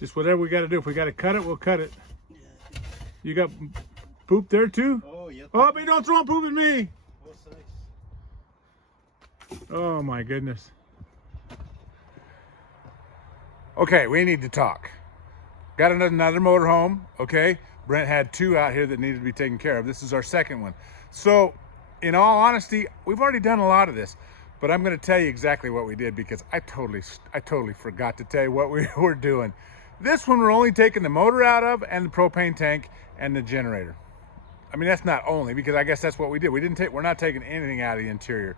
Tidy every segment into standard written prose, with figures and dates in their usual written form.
Just whatever we got to do. If we got to cut it, we'll cut it. You got poop there too? Oh, yeah. Oh, but don't throw poop at me. What size? Oh my goodness. Okay, we need to talk. Got another motorhome, okay? Brent had 2 out here that needed to be taken care of. This is our second one. So, in all honesty, we've already done a lot of this, but I'm gonna tell you exactly what we did because I totally forgot to tell you what we were doing. This one we're only taking the motor out of and the propane tank and the generator. I mean, that's not only, because I guess that's what we did. We're not taking anything out of the interior.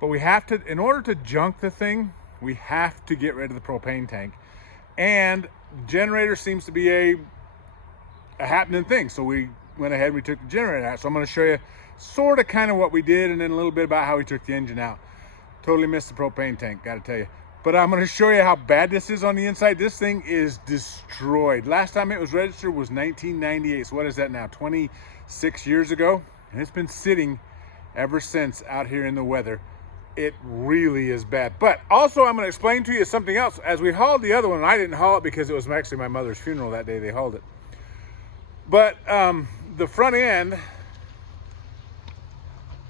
But we have to, in order to junk the thing, we have to get rid of the propane tank. And generator seems to be a happening thing. So we went ahead and we took the generator out. So I'm gonna show you sort of kind of what we did and then a little bit about how we took the engine out. Totally missed the propane tank, gotta tell you. But I'm gonna show you how bad this is on the inside. This thing is destroyed. Last time it was registered was 1998. So what is that now? 26 years ago? And it's been sitting ever since out here in the weather. It really is bad. But also I'm gonna explain to you something else. As we hauled the other one, I didn't haul it because it was actually my mother's funeral that day they hauled it. But the front end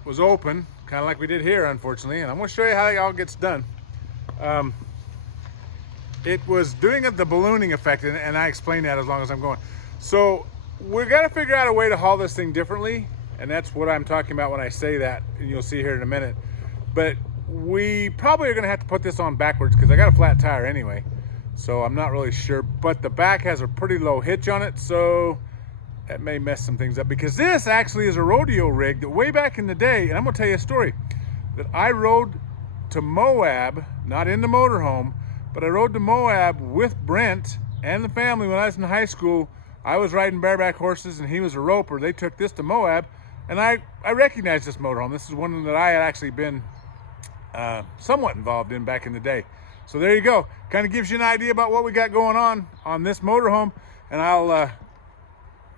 was open, kind of like we did here, unfortunately. And I'm gonna show you how it all gets done. It was doing the ballooning effect, and I explain that as long as I'm going. So we're gonna figure out a way to haul this thing differently, and that's what I'm talking about when I say that, and you'll see here in a minute. But we probably are gonna have to put this on backwards because I got a flat tire anyway, so I'm not really sure. But the back has a pretty low hitch on it, so that may mess some things up, because this actually is a rodeo rig that way back in the day, and I'm gonna tell you a story, that I rode to Moab, not in the motorhome, but I rode to Moab with Brent and the family when I was in high school. I was riding bareback horses and he was a roper. They took this to Moab, and I recognized this motorhome. This is one that I had actually been somewhat involved in back in the day. So there you go. Kind of gives you an idea about what we got going on this motorhome, and I'll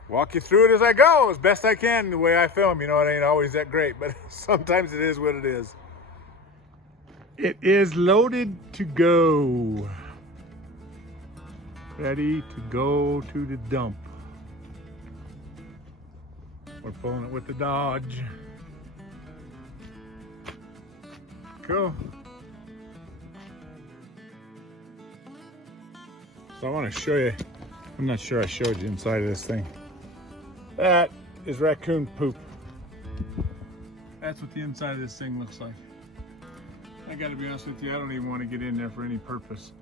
walk you through it as I go, as best I can, the way I film. You know, it ain't always that great, but sometimes it is what it is. It is loaded to go. Ready to go to the dump. We're pulling it with the Dodge. Cool. So I want to show you, I'm not sure I showed you inside of this thing. That is raccoon poop. That's what the inside of this thing looks like. I gotta be honest with you, I don't even want to get in there for any purpose.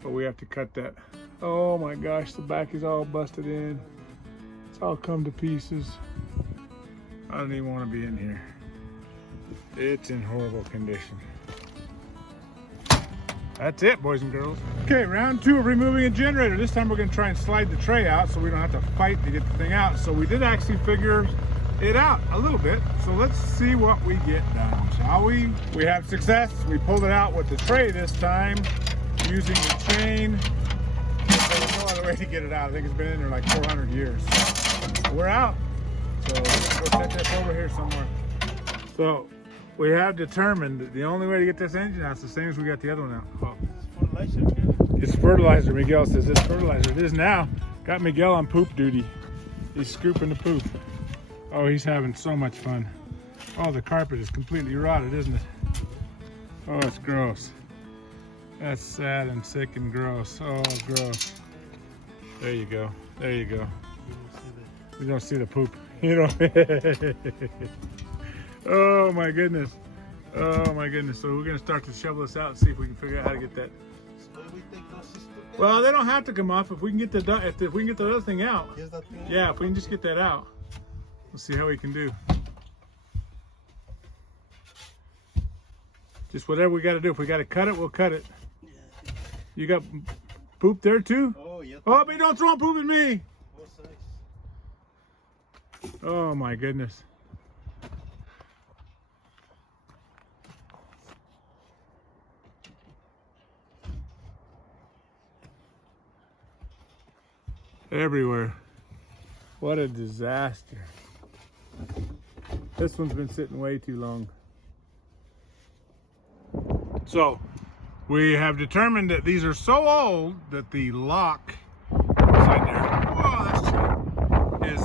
But we have to cut that. Oh my gosh, the back is all busted in. It's all come to pieces. I don't even want to be in here. It's in horrible condition. That's it, boys and girls. Okay, round 2 of removing a generator. This time we're gonna try and slide the tray out so we don't have to fight to get the thing out. So we did actually figure it out a little bit. So let's see what we get done, shall we? We have success. We pulled it out with the tray this time using the chain. There's no other way to get it out. I think it's been in there like 400 years. So we're out. So let's go set this over here somewhere. So we have determined that the only way to get this engine out is the same as we got the other one out. Oh. It's fertilizer. It's fertilizer. Miguel says it's fertilizer. It is now. Got Miguel on poop duty. He's scooping the poop. Oh, he's having so much fun. Oh, the carpet is completely rotted, isn't it? Oh, it's gross. That's sad and sick and gross. Oh, gross. There you go. There you go. You don't see the poop. You don't. Oh my goodness. Oh my goodness. So we're gonna start to shovel this out and see if we can figure out how to get that. Well, they don't have to come off if we can get the if we can get the other thing out. Yeah, if we can just get that out. We'll see how we can do. Just whatever we got to do. If we got to cut it, we'll cut it. You got poop there too? Oh, yeah. Oh, but don't throw poop at me. Oh my goodness. Everywhere. What a disaster. This one's been sitting way too long. So We have determined that these are so old that the lock inside there, whoa, that's chilly, is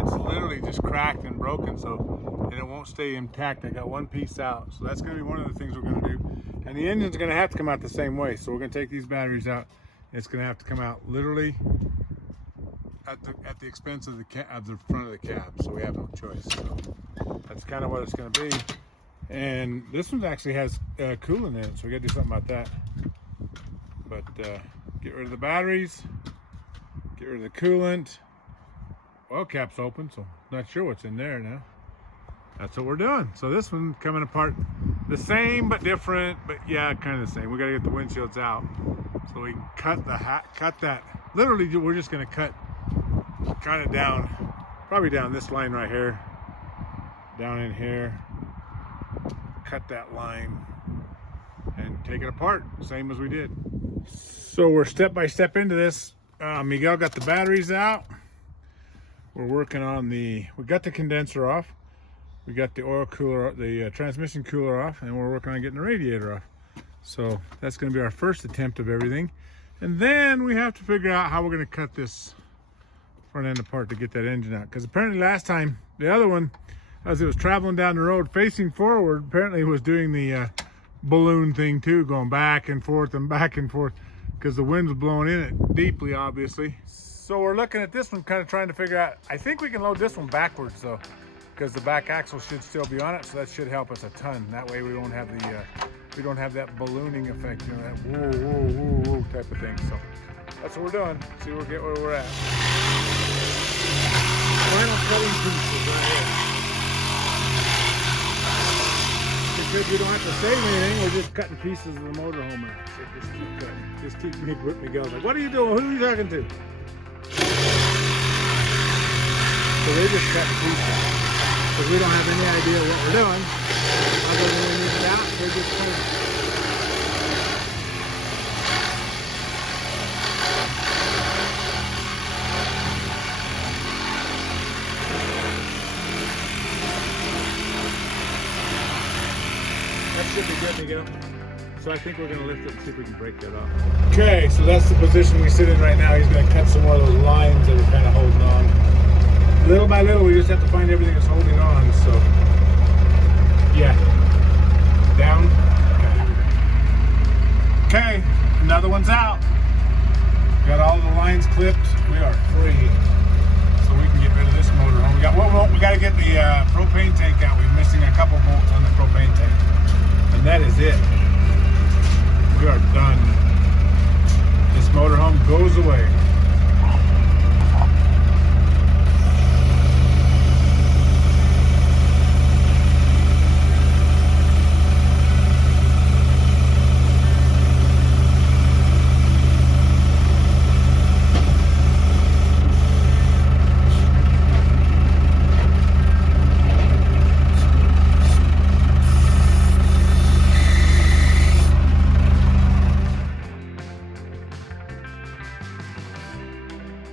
it's literally just cracked and broken, and it won't stay intact. I got one piece out, so that's going to be one of the things we're going to do. And the engine's going to have to come out the same way, so we're going to take these batteries out. It's going to have to come out literally at the expense of the front of the cab, so we have no choice. So that's kind of what it's going to be. And this one actually has coolant in it, so we got to do something about that. But get rid of the batteries, get rid of the coolant. Oil cap's open, so not sure what's in there now. That's what we're doing. So this one coming apart the same but different, but yeah, kind of the same. We got to get the windshields out so we can cut that. Literally, we're just going to cut kind of down, probably down this line right here, down in here, cut that line and take it apart, same as we did. So we're step by step into this. Miguel got the batteries out. We're working on we got the condenser off. We got the oil cooler, the transmission cooler off, and we're working on getting the radiator off. So that's going to be our first attempt of everything. And then we have to figure out how we're going to cut this front end apart to get that engine out. Because apparently last time, the other one, as it was traveling down the road facing forward, apparently it was doing the balloon thing too, going back and forth because the wind was blowing in it deeply, obviously. So we're looking at this one, kind of trying to figure out, I think we can load this one backwards though, because the back axle should still be on it, so that should help us a ton. That way we don't have we don't have that ballooning effect, you know, that whoa, whoa, whoa, whoa type of thing. So that's what we're doing. See, we'll get where we're at. Final cutting pieces right here. Because we don't have to save anything, we're just cutting pieces of the motorhome out. So just keep cutting. Just keep with me going. Like, what are you doing? Who are you talking to? So they're just cutting pieces. Because we don't have any idea what we're doing. Other than we need it out, they're just cutting. That should be good to go. So I think we're going to lift it and see if we can break that off. Okay, so that's the position we sit in right now. He's going to cut some more of those lines that are kind of holding on. Little by little, we just have to find everything that's holding on. So, yeah. Down. Okay, another one's out. Got all the lines clipped. We are free. So we can get rid of this motorhome. We got to get the propane tank out. We're missing a couple bolts on the propane tank. And that is it. We are done. This motorhome goes away.